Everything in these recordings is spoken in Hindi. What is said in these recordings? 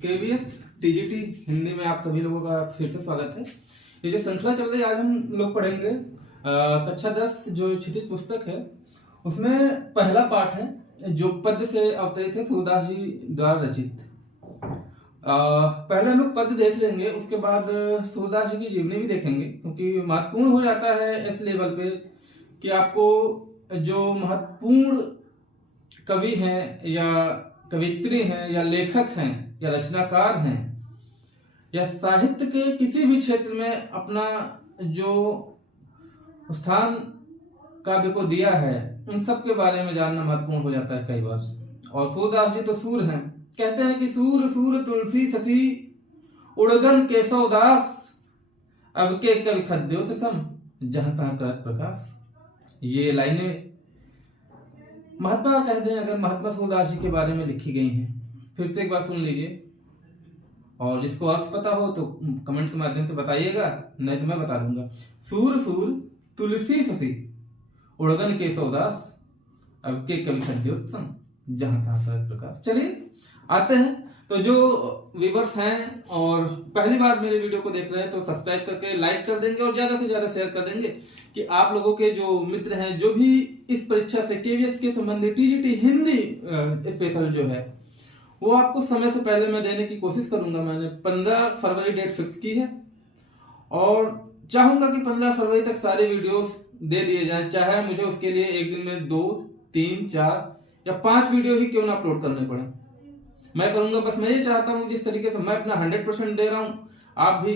केवीएस टीजीटी हिंदी में आप सभी लोगों का फिर से स्वागत है। ये जो श्रृंखला चल रही है, आज हम लोग पढ़ेंगे कक्षा 10 जो क्षितिज पुस्तक है उसमें पहला पाठ है जो पद्य से अवतरित है, सूरदास जी द्वारा रचित। पहले हम लोग पद्य देख लेंगे, उसके बाद सूरदास जी की जीवनी भी देखेंगे, क्योंकि महत्वपूर्ण हो जाता है इस लेवल पे कि आपको जो महत्वपूर्ण कवि हैं या कवित्री हैं या लेखक हैं या रचनाकार हैं या साहित्य के किसी भी क्षेत्र में अपना जो स्थान काव्य को दिया है, उन सब के बारे में जानना महत्वपूर्ण हो जाता है कई बार। और सूरदास जी तो सूर हैं, कहते हैं कि सूर सूर तुलसी ससी उड़गन केशव दास, अब के कवि खद्योत सम जहां तहां करत प्रकाश। ये लाइनें महात्मा कहते हैं, अगर महात्मा सूरदास जी के बारे में लिखी गई हैं। फिर से एक बार सुन लीजिए, और जिसको अर्थ पता हो तो कमेंट के माध्यम से बताइएगा, नहीं तो मैं बता दूंगा। सूर सूर तुलसी ससी उड़गन केशव दास, अब के कवि खद्योत्सम जहां तहां करत प्रकाश। चलिए आते हैं। तो जो व्यूअर्स हैं और पहली बार मेरे वीडियो को देख रहे हैं तो सब्सक्राइब करके लाइक कर देंगे और ज्यादा से ज्यादा शेयर कर देंगे कि आप लोगों के जो मित्र हैं, जो भी इस परीक्षा से केवीएस के संबंधित टीजीटी हिंदी स्पेशल जो है वो आपको समय से पहले मैं देने की कोशिश करूंगा। मैंने 15 फरवरी डेट फिक्स की है और चाहूंगा कि 15 फरवरी तक सारे वीडियोस दे दिए जाएं, चाहे मुझे उसके लिए एक दिन में 2, 3, 4 या 5 वीडियो ही क्यों ना अपलोड करने पड़े, मैं करूंगा। बस मैं ये चाहता हूं जिस तरीके से मैं अपना 100% दे रहा हूं, आप भी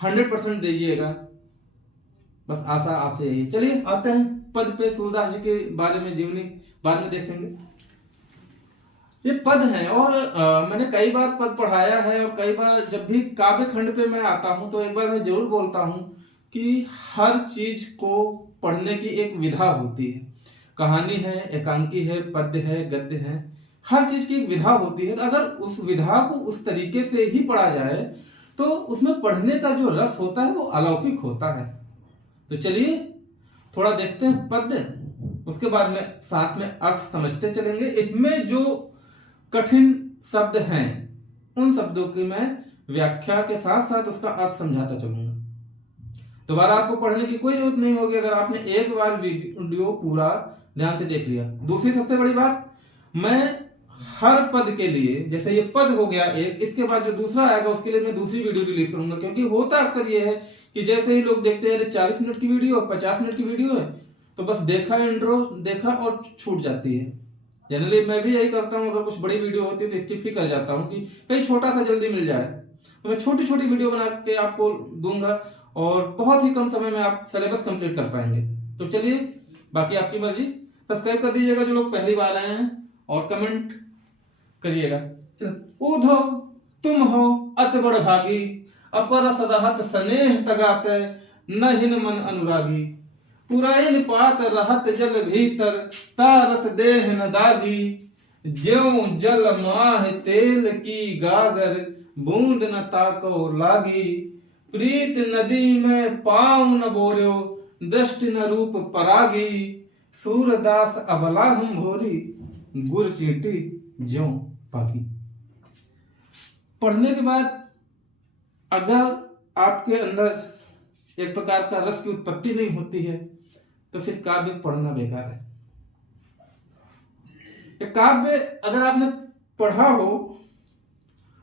100% दीजिएगा, बस आशा आपसे यही। चलिए आते हैं पद पे। सूरदास जी के बारे में जीवनी बाद में देखेंगे। ये पद हैं और मैंने कई बार पद पढ़ाया है और कई बार जब भी काव्य खंड पे मैं आता हूं तो एक बार मैं जरूर बोलता हूं कि हर चीज को पढ़ने की एक विधा होती है। कहानी है, एकांकी है, पद्य है, गद्य है, हर चीज की एक विधा होती है। अगर उस विधा को उस तरीके से ही पढ़ा जाए तो उसमें पढ़ने का जो रस होता है वो अलौकिक होता है। तो चलिए थोड़ा देखते हैं पद्य, उसके बाद में साथ में अर्थ समझते चलेंगे। इसमें जो कठिन शब्द हैं उन शब्दों की मैं व्याख्या के साथ साथ उसका अर्थ समझाता चलूंगा। दोबारा आपको पढ़ने की कोई जरूरत नहीं होगी अगर आपने एक बार वीडियो पूरा ध्यान से देख लिया। दूसरी सबसे बड़ी बात, मैं हर पद के लिए, जैसे ये पद हो गया एक, इसके बाद जो दूसरा आएगा उसके लिए मैं दूसरी वीडियो रिलीज करूंगा, क्योंकि होता अक्सर ये है कि जैसे ही लोग देखते हैं 40 मिनट की वीडियो, 50 मिनट की वीडियो है तो बस देखा, इंट्रो देखा और छूट जाती है। जनरली मैं भी यही करता हूँ, अगर कुछ बड़ी वीडियो होती है तो स्किप ही कर जाता हूँ कि कहीं छोटा सा जल्दी मिल जाए। तो मैं छोटी छोटी वीडियो बना के आपको दूंगा और बहुत ही कम समय में आप सिलेबस कंप्लीट कर पाएंगे। तो चलिए, बाकी आपकी मर्जी। सब्सक्राइब कर दीजिएगा जो लोग पहली बार आए हैं और कमेंट करिएगा। चलो। ऊधो तुम हो अति बड़ भागी, अपरस रहत स्नेह तगाते, न हिन मन अनुरागी, पुराइन पात रहत जल भीतर, तारस देह न दागी, ज्यों जल माह तेल की गागर, बूंद न ताको लागी, प्रीत नदी में पाँव न बोर्यो, दृष्टि न रूप परागी, सूरदास अबला हम भोरी, गुर चींटी ज्यों पागी। पढ़ने के बाद अगर आपके अंदर एक प्रकार का रस की उत्पत्ति नहीं होती है तो फिर काव्य पढ़ना बेकार है। ये काव्य अगर आपने पढ़ा हो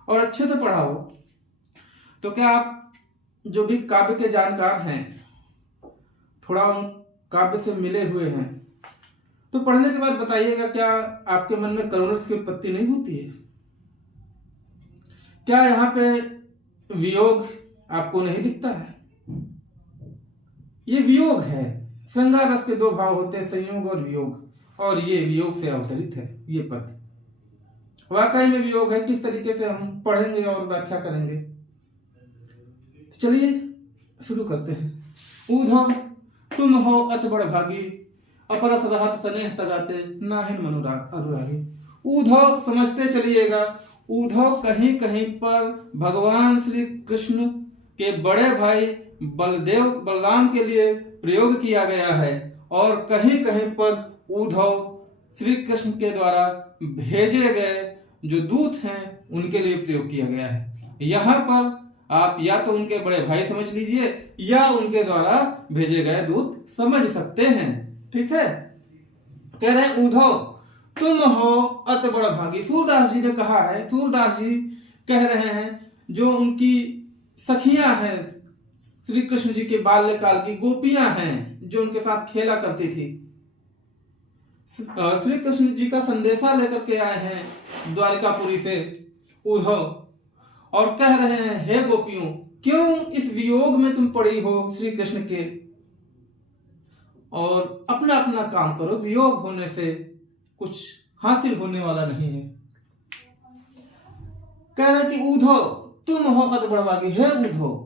और अच्छे से पढ़ा हो तो क्या आप जो भी काव्य के जानकार हैं, थोड़ा उन काव्य से मिले हुए हैं, तो पढ़ने के बाद बताइएगा क्या आपके मन में करुण रस की उत्पत्ति नहीं होती है? क्या यहाँ पे वियोग आपको नहीं दिखता है? ये वियोग है। श्रृंगार रस के 2 भाव होते हैं, संयोग और वियोग, और ये वियोग से अवतरित है ये पद। वाकई में वियोग है। किस तरीके से हम पढ़ेंगे और व्याख्या करेंगे, चलिए शुरू करते हैं। ऊधो तुम हो अति बड़ भागी, अपरस रहत स्नेह तगाते, नाहिन मन अनुरागी। ऊधो समझते चलिएगा, ऊधो कहीं कहीं पर भगवान श्री कृष्ण के बड़े भाई बलराम के लिए प्रयोग किया गया है और कहीं कहीं पर उद्धव श्री कृष्ण के द्वारा भेजे गए जो दूत हैं उनके लिए प्रयोग किया गया है। यहाँ पर आप या तो उनके बड़े भाई समझ लीजिए या उनके द्वारा भेजे गए दूत समझ सकते हैं। ठीक है, कह रहे हैं उद्धव तुम हो अति बड़ भागी। सूरदास जी ने कहा है, सूरदास जी कह रहे हैं जो उनकी सखियां हैं श्री कृष्ण जी के बाल्यकाल की गोपियां हैं जो उनके साथ खेला करती थी, श्री कृष्ण जी का संदेशा लेकर के आए हैं द्वारिकापुरी से उद्धव और कह रहे हैं हे गोपियों क्यों इस वियोग में तुम पड़ी हो श्री कृष्ण के, और अपना अपना काम करो, वियोग होने से कुछ हासिल होने वाला नहीं है। कह रहे कि उद्धव तुम हो अति बड़ भागी। हे उद्धव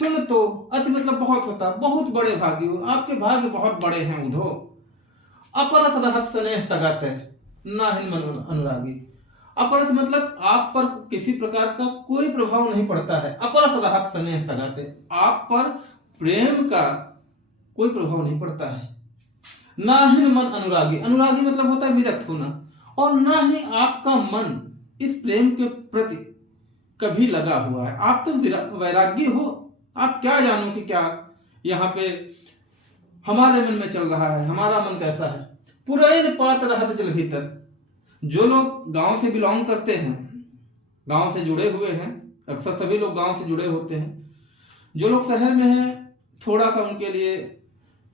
तुम तो, अति मतलब बहुत होता, बहुत बड़े भागी हो, आपके भाग्य बहुत बड़े हैं उद्धव। अपरस रहत स्नेह तगत नाहिन मन अनुरागी। अपरस मतलब आप पर किसी प्रकार का कोई प्रभाव नहीं पड़ता है। अपरस रहत स्नेह तगत, आप पर प्रेम का कोई प्रभाव नहीं पड़ता है। नाहिन मन अनुरागी, अनुरागी मतलब होता है विरक्त होना, और ना ही आपका मन इस प्रेम के प्रति कभी लगा हुआ है। आप तो वैरागी हो, आप क्या जानो कि क्या यहाँ पे हमारे मन में चल रहा है, हमारा मन कैसा है। पुरैन पात रहत जल भीतर, जो लोग गांव से बिलोंग करते हैं, गांव से जुड़े हुए हैं, अक्सर सभी लोग गांव से जुड़े होते हैं, जो लोग शहर में हैं थोड़ा सा उनके लिए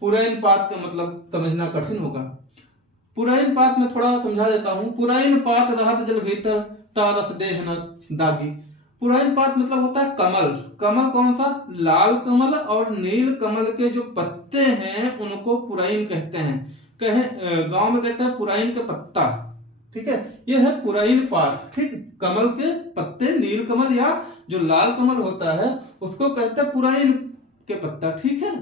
पुरैन पात का मतलब समझना कठिन होगा। पुरैन पात में थोड़ा समझा देता हूं। पुरैन पात रहत जल भीतर तारस देह न दागी। पुरैन पात मतलब होता है कमल। कमल कौन सा? लाल कमल और नील कमल के जो पत्ते हैं उनको पुरैन कहते हैं। गांव में कहते हैं पुरैन के पत्ता। ठीक है, ये है पुरैन पात। ठीक, कमल के पत्ते, नील कमल या जो लाल कमल होता है उसको कहते हैं पुरैन के पत्ता। ठीक है,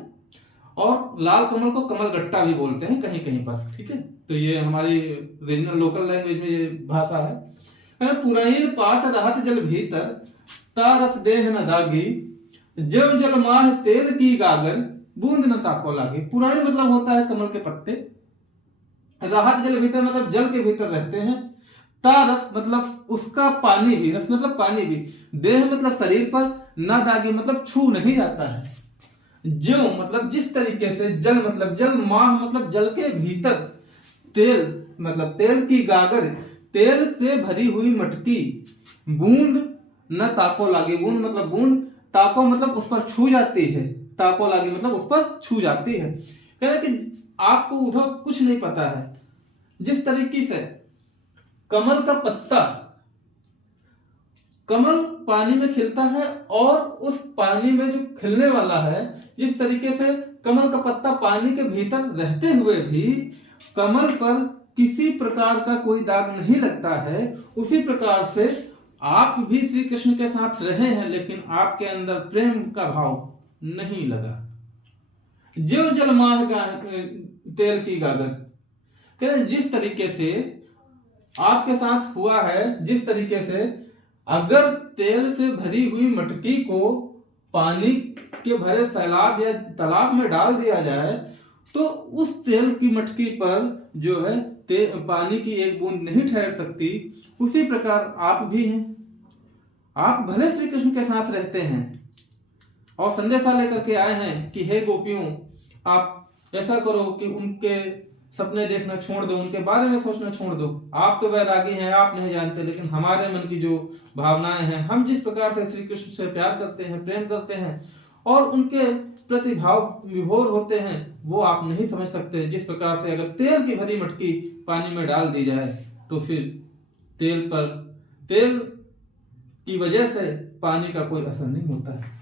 और लाल कमल को कमल गट्टा भी बोलते हैं कहीं कहीं पर। ठीक है, तो ये हमारी रीजनल लोकल लैंग्वेज में ये भाषा है। पुरैन पात रहत जल भीतर तारस देह न दागी, जब जल माह तेल की गागर बूंद न ताको लागी। पुरैन मतलब होता है कमल के पत्ते, रहत जल भीतर मतलब जल के भीतर रहते हैं, तारस मतलब उसका पानी भी, रस मतलब पानी भी, देह मतलब शरीर पर, न दागी मतलब छू नहीं जाता है। जो मतलब जिस तरीके से, जल मतलब जल, माह मतलब जल के भीतर, तेल मतलब तेल की गागर, तेल से भरी हुई मटकी, बूंद न ताको लागे, बूंद मतलब बूंद, ताको मतलब उस पर छू जाती है, ताको लागे मतलब उस पर छू जाती है। कह रहे कि आपको उधर कुछ नहीं पता है। जिस तरीके से कमल का पत्ता, कमल पानी में खिलता है और उस पानी में जो खिलने वाला है, जिस तरीके से कमल का पत्ता पानी के भीतर रहते हुए भी कमल पर किसी प्रकार का कोई दाग नहीं लगता है, उसी प्रकार से आप भी श्री कृष्ण के साथ रहे हैं लेकिन आपके अंदर प्रेम का भाव नहीं लगा। जो जल माह तेल की गागर, कह रहे जिस तरीके से आपके साथ हुआ है, जिस तरीके से अगर तेल से भरी हुई मटकी को पानी के भरे सैलाब या तालाब में डाल दिया जाए तो उस तेल की मटकी पर जो है पानी की एक बूंद नहीं ठहर सकती, उसी प्रकार आप भी हैं। आप भले श्री कृष्ण के साथ रहते हैं और संदेशा लेकर के आए हैं कि हे गोपियों, आप ऐसा करो कि उनके सपने देखना छोड़ दो, उनके बारे में सोचना छोड़ दो। आप तो वैरागी हैं, आप नहीं जानते, लेकिन हमारे मन की जो भावनाएं हैं, हम जिस प्रकार से श्री कृष्ण से प्यार करते हैं, प्रेम करते हैं और उनके प्रति भाव विभोर होते हैं, वो आप नहीं समझ सकते। जिस प्रकार से अगर तेल की भरी मटकी पानी में डाल दी जाए तो फिर तेल पर, तेल की वजह से पानी का कोई असर नहीं होता है।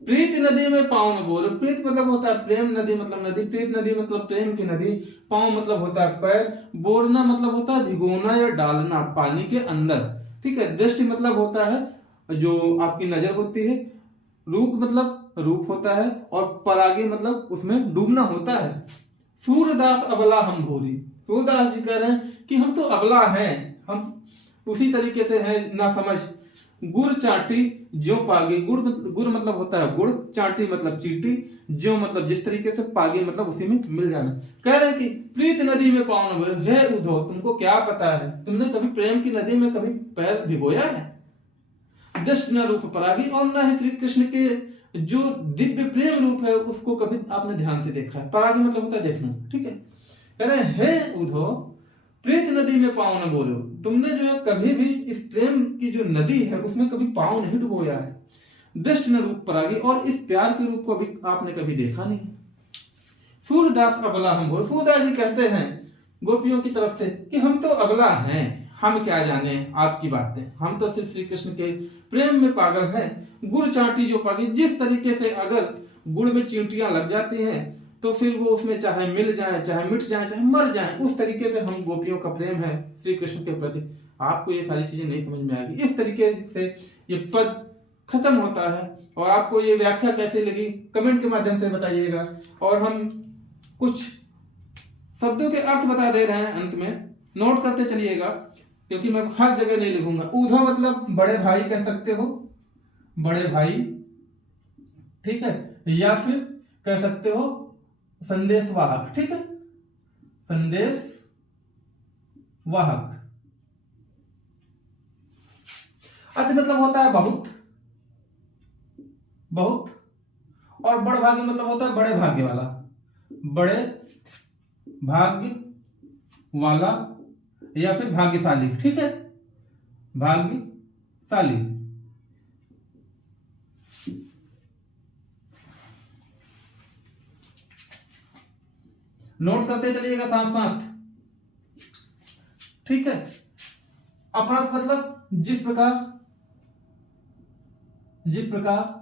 प्रीत नदी में पाँव न बोलो। प्रीत मतलब होता है प्रेम, नदी मतलब नदी, प्रीत नदी मतलब प्रेम की नदी, पाँव मतलब होता है पैर, बोलना मतलब होता है भिगोना या डालना पानी के अंदर। ठीक है, दृष्टि मतलब होता है जो आपकी नजर होती है, रूप मतलब रूप होता है, और परागी मतलब उसमें डूबना होता है। सूरदास अबला हम भूरी। सूरदास जी कह रहे हैं कि हम तो अबला हैं, हम उसी तरीके से हैं ना समझ, गुड़ चाटी जो पागी, गुड़ मतलब होता है गुड़, चाटी मतलब चींटी, जो मतलब जिस तरीके से, पागी मतलब उसी में मिल जाना। कह रहे हैं कि प्रीत नदी में पाँव न भरे, हे उद्धव तुमको क्या पता है, तुमने कभी प्रेम की नदी में कभी पैर भिगोया है? दृष्ट न रूप परागी, और न ही श्री कृष्ण के जो दिव्य प्रेम रूप है उसको कभी आपने ध्यान से देखा है। परागी मतलब होता है देखना, ठीक है। कह रहे हैं हे उद्धव प्रीत नदी में पाँव न बोलो, तुमने जो है कभी भी इस प्रेम की जो नदी है उसमें कभी पाँव नहीं डुबोया है। दृष्ट न रूप परागी, और इस प्यार के रूप को भी आपने कभी देखा नहीं। सूरदास अबला हम बोल, सूरदास जी कहते हैं गोपियों की तरफ से कि हम तो अबला हैं, हम क्या जाने आपकी बातें, हम तो सिर्फ श्री कृष्ण के प्रेम में पागल हैं। गुड़ चाटी जो पागी, जिस तरीके से अगर गुड़ में चींटियां लग जाती हैं तो फिर वो उसमें चाहे मिल जाए, चाहे मिट जाए, चाहे मर जाए, उस तरीके से हम गोपियों का प्रेम है श्री कृष्ण के प्रति। आपको ये सारी चीजें नहीं समझ में आएगी। इस तरीके से ये पद खत्म होता है। और आपको ये व्याख्या कैसी लगी कमेंट के माध्यम से बताइएगा। और हम कुछ शब्दों के अर्थ बता दे रहे हैं अंत में, नोट करते चलिएगा क्योंकि मैं हर जगह नहीं लिखूंगा। उद्धव मतलब बड़े भाई कह सकते हो, बड़े भाई, ठीक है, या फिर कह सकते हो संदेश वाहक, ठीक है, संदेश वाहक। अर्थ मतलब होता है बहुत, बहुत, और बड़ भाग्य मतलब होता है बड़े भाग्य वाला, बड़े भाग्य वाला या फिर भाग्यशाली, ठीक है, भाग्यशाली। नोट करते चलिएगा साथ साथ, ठीक है। अपरस मतलब जिस प्रकार, जिस प्रकार।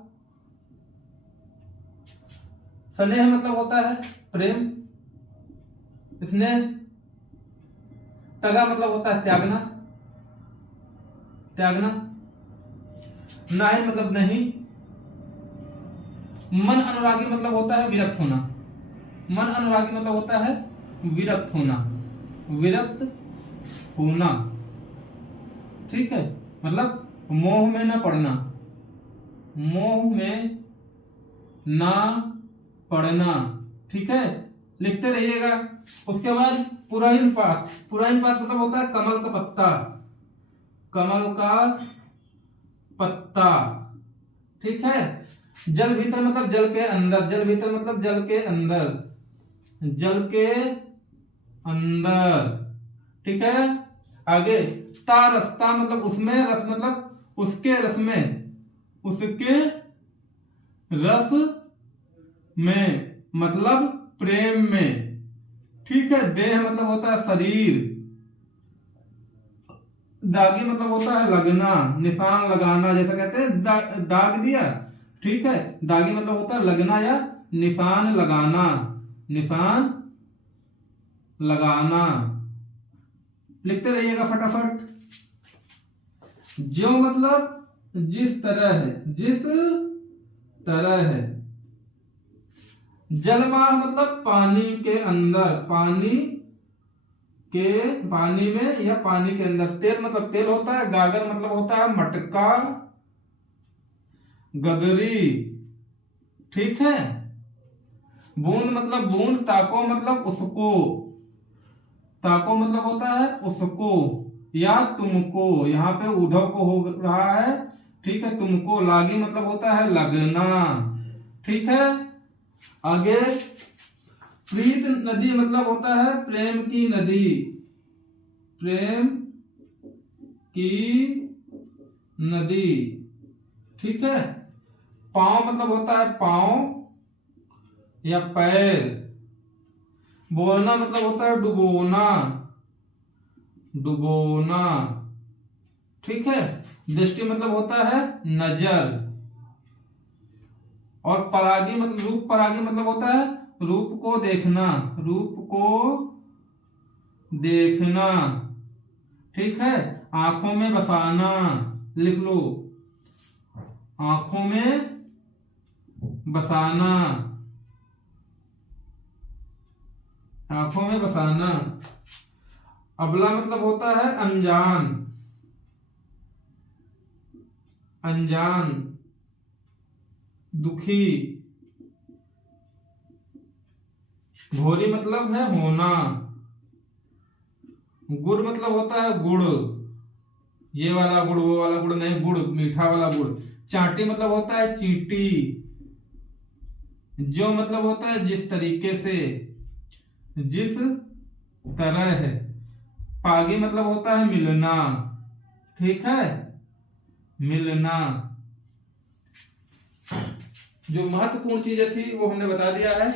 स्नेह मतलब होता है प्रेम, स्नेह। तगा मतलब होता है त्यागना, त्यागना। नाहिन मतलब नहीं। मन अनुरागी मतलब होता है विरक्त होना, मन अनुरागी मतलब होता है विरक्त होना, विरक्त होना, ठीक है, मतलब मोह में ना पड़ना, मोह में ना पड़ना, ठीक है, लिखते रहिएगा। उसके बाद पुराइन पात, पुराइन पात मतलब होता है कमल का पत्ता, कमल का पत्ता, ठीक है। जल भीतर मतलब जल के अंदर, जल भीतर मतलब जल के अंदर, जल के अंदर, ठीक है। आगे तारस, ता मतलब उसमें, रस मतलब उसके रस में, उसके रस में मतलब प्रेम में, ठीक है। देह मतलब होता है शरीर। दागी मतलब होता है लगना, निशान लगाना, जैसा कहते हैं दाग दिया, ठीक है। दागी मतलब होता है लगना या निशान लगाना, निशान लगाना। लिखते रहिएगा फटाफट। जो मतलब जिस तरह है, जिस तरह है। जलमाह मतलब पानी के अंदर, पानी के, पानी में या पानी के अंदर। तेल मतलब तेल होता है। गागर मतलब होता है मटका, गगरी, ठीक है। बूंद मतलब बूंद। ताको मतलब उसको, ताको मतलब होता है उसको या तुमको, यहाँ पे उद्धव को हो रहा है, ठीक है। तुमको। लागी मतलब होता है लगना, ठीक है। आगे प्रीत नदी मतलब होता है प्रेम की नदी, प्रेम की नदी, ठीक है। पांव मतलब होता है पांव या पैर। बोलना मतलब होता है डुबोना, डुबोना, ठीक है। दृष्टि मतलब होता है नजर। और परागी मतलब रूप परागी मतलब होता है रूप को देखना, रूप को देखना, ठीक है। आंखों में बसाना, लिख लो, आंखों में बसाना, आंखों में बसाना। अबला मतलब होता है अनजान, अनजान, दुखी। घोरी मतलब है होना। गुड़ मतलब होता है गुड़, ये वाला गुड़ वो वाला गुड़ नहीं, गुड़ मीठा वाला गुड़। चांटी मतलब होता है चींटी। जो मतलब होता है जिस तरीके से, जिस तरह है। पागी मतलब होता है मिलना, ठीक है, मिलना। जो महत्वपूर्ण चीजें थी वो हमने बता दिया है,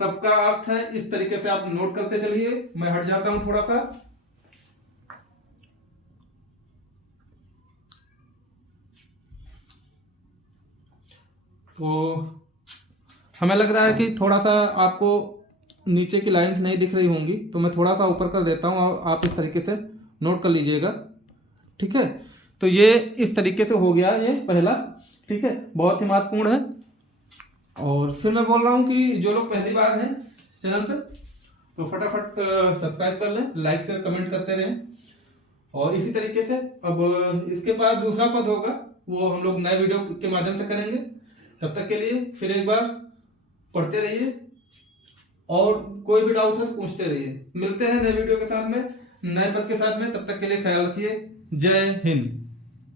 सबका अर्थ है, इस तरीके से आप नोट करते चलिए। मैं हट जाता हूं थोड़ा सा। तो हमें लग रहा है कि थोड़ा सा आपको नीचे की लाइंस नहीं दिख रही होंगी, तो मैं थोड़ा सा ऊपर कर देता हूं और आप इस तरीके से नोट कर लीजिएगा, ठीक है। तो ये इस तरीके से हो गया ये पहला, ठीक है, बहुत ही महत्वपूर्ण है। और फिर मैं बोल रहा हूं कि जो लोग पहली बार हैं चैनल पे, तो फटाफट सब्सक्राइब कर लें, लाइक शेयर कमेंट करते रहें। और इसी तरीके से अब इसके बाद दूसरा पद होगा, वो हम लोग नए वीडियो के माध्यम से करेंगे। तब तक के लिए फिर एक बार पढ़ते रहिए, और कोई भी डाउट है तो पूछते रहिए। मिलते हैं नए वीडियो के साथ में, नए पद के साथ में। तब तक के लिए ख्याल रखिए। जय हिंद।